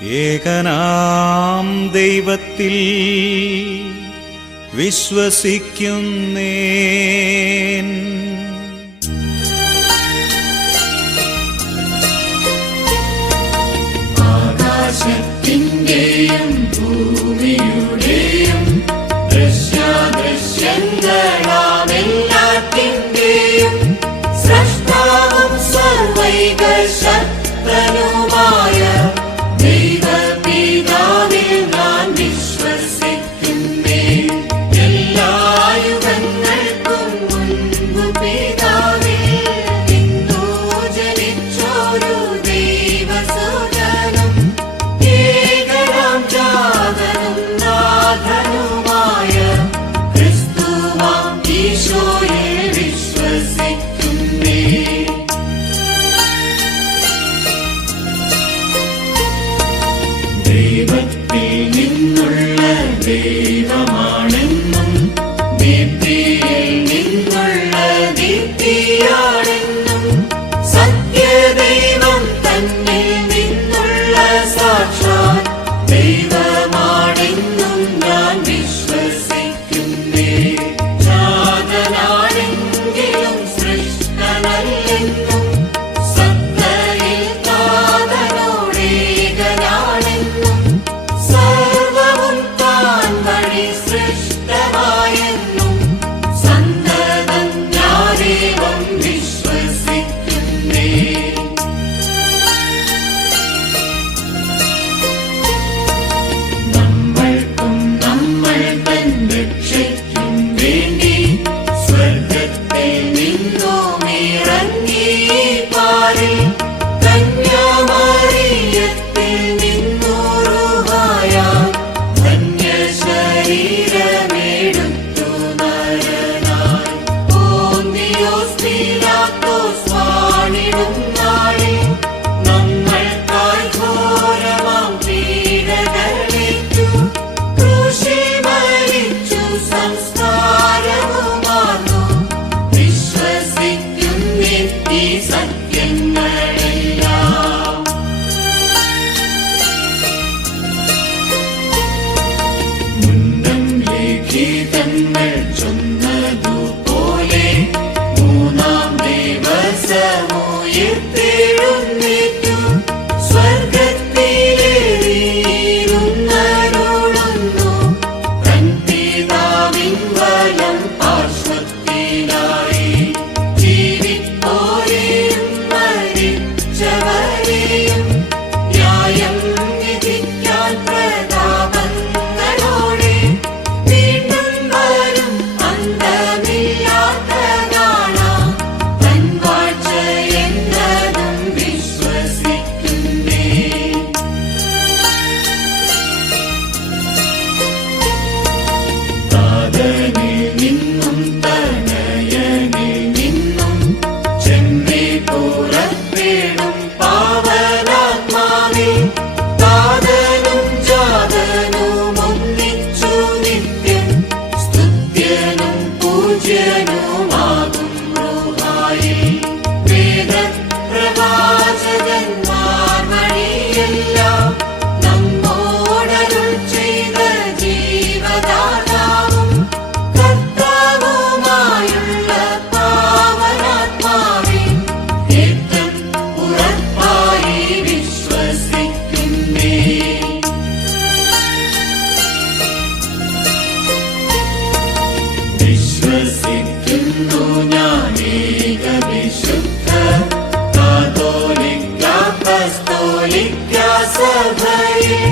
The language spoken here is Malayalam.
ഏകനാം ദൈവത്തിൽ വിശ്വസിക്കുന്നേൻ. ആകാശത്തിന്റെയും ഭൂമിയുടെയും ദൃശ്യാദൃശ്യങ്ങളാമെല്ലാത്തിന്റെയും സ്രഷ്ടാവും സർവൈക ശക്തനുമായ ദൈവപിതാവിൽ ഞാൻ വിശ്വസിക്കുന്നേ. എല്ലാ യുഗങ്ങൾക്കും മുൻപ് പിതാവിൽ നിന്നു ജനിച്ചൊരു ദൈവസുതനും ഏകനാം ജാതനും നാഥനുമായ ക്രിസ്തുവാം ഈശോയിൽ വിശ്വസിക്കുന്നേ. ദൈവത്തിൽ നിന്നുള്ള ദൈവമാണെന്നും ദീപ്തിയിൽ നിന്നുള്ള ദീപ്തിയാണെന്നും സത്യദൈവം തന്നിൽ നിന്നുള്ള സാക്ഷാൽ ദൈവമാണെന്നും ഞാൻ വിശ്വസിക്കുന്നേ. ജാതനാണെങ്കിലും സൃഷ്ടനല്ലെന്നും സത്തയിൽ താതനോടേകനാണെന്നും സർവവും താൻ വഴി സൃഷ്ടമായെന്നും സന്തതം ഞാനേവം വിശ്വസിക്കുന്നേ. നമ്മൾക്കും നമ്മൾ തൻ രക്ഷയ്ക്കും വേണ്ടി സ്വർഗത്തിൽ നിന്നുമിറങ്ങി പാരിൽ കന്യാമറിയത്തിൽ നിന്നുറുമായ ധന്യശരീരമെടുത്തു നരനായി പോന്തിയോസ് പീലാത്തോസ് വാണിടും നാളിൽ നമ്മൾക്കായി ഘോരമാം പീഡകളേറ്റു ക്രൂശിൽ മരിച്ചു സംസ്കാരവുമാർന്നു വിശ്വസിക്കുന്നേ ഈ സത്യങ്ങളെല്ലാം. മുന്നം ലിഖിതങ്ങൾ ചൊന്നതുപോലെ മൂന്നാം ദിവസമുയർത്തെഴുന്നേറ്റു സ്വർഗ്ഗത്തിലേറിയിരുന്നരുളുന്നു തൻ പിതാവിൻ വലം പാർശ്വത്തിലായി. ജീവിപ്പോരെയും മരിച്ചവരെയും ന്യായം വിധിക്കാൻ പ്രതാപങ്ങളോടെ വീണ്ടും വരും അന്തമില്ലാത്ത കാണാം തൻ വാഴ്ച എന്നതും വിശ്വസിക്കുന്നേ. താതനിൽ നിന്നും തനയനിൽ നിന്നും ചെമ്മേ പുറപ്പെടും പാവനാത്മാവേ താതനും ജാതനും ഒന്നിച്ചു നിത്യം സ്തുത്യനും പൂജ്യനുമാകും റൂഹായിൽ. വേദപ്രവാചകന്മാർ വഴിയെല്ലാം നമ്മോടരുൾ ചെയ്ത ജീവദാതാവും കർത്താവുമായുള്ള പാവനാത്മാവേ ഏറ്റം ഉറപ്പായി വിശ്വസിക്കുന്നേ. വിശ്വസിക്കുന്നു ഞാനേക വിശുദ്ധ കാതോലിക്ക അപ്പസ്തോലിക്ക സഭയിൽ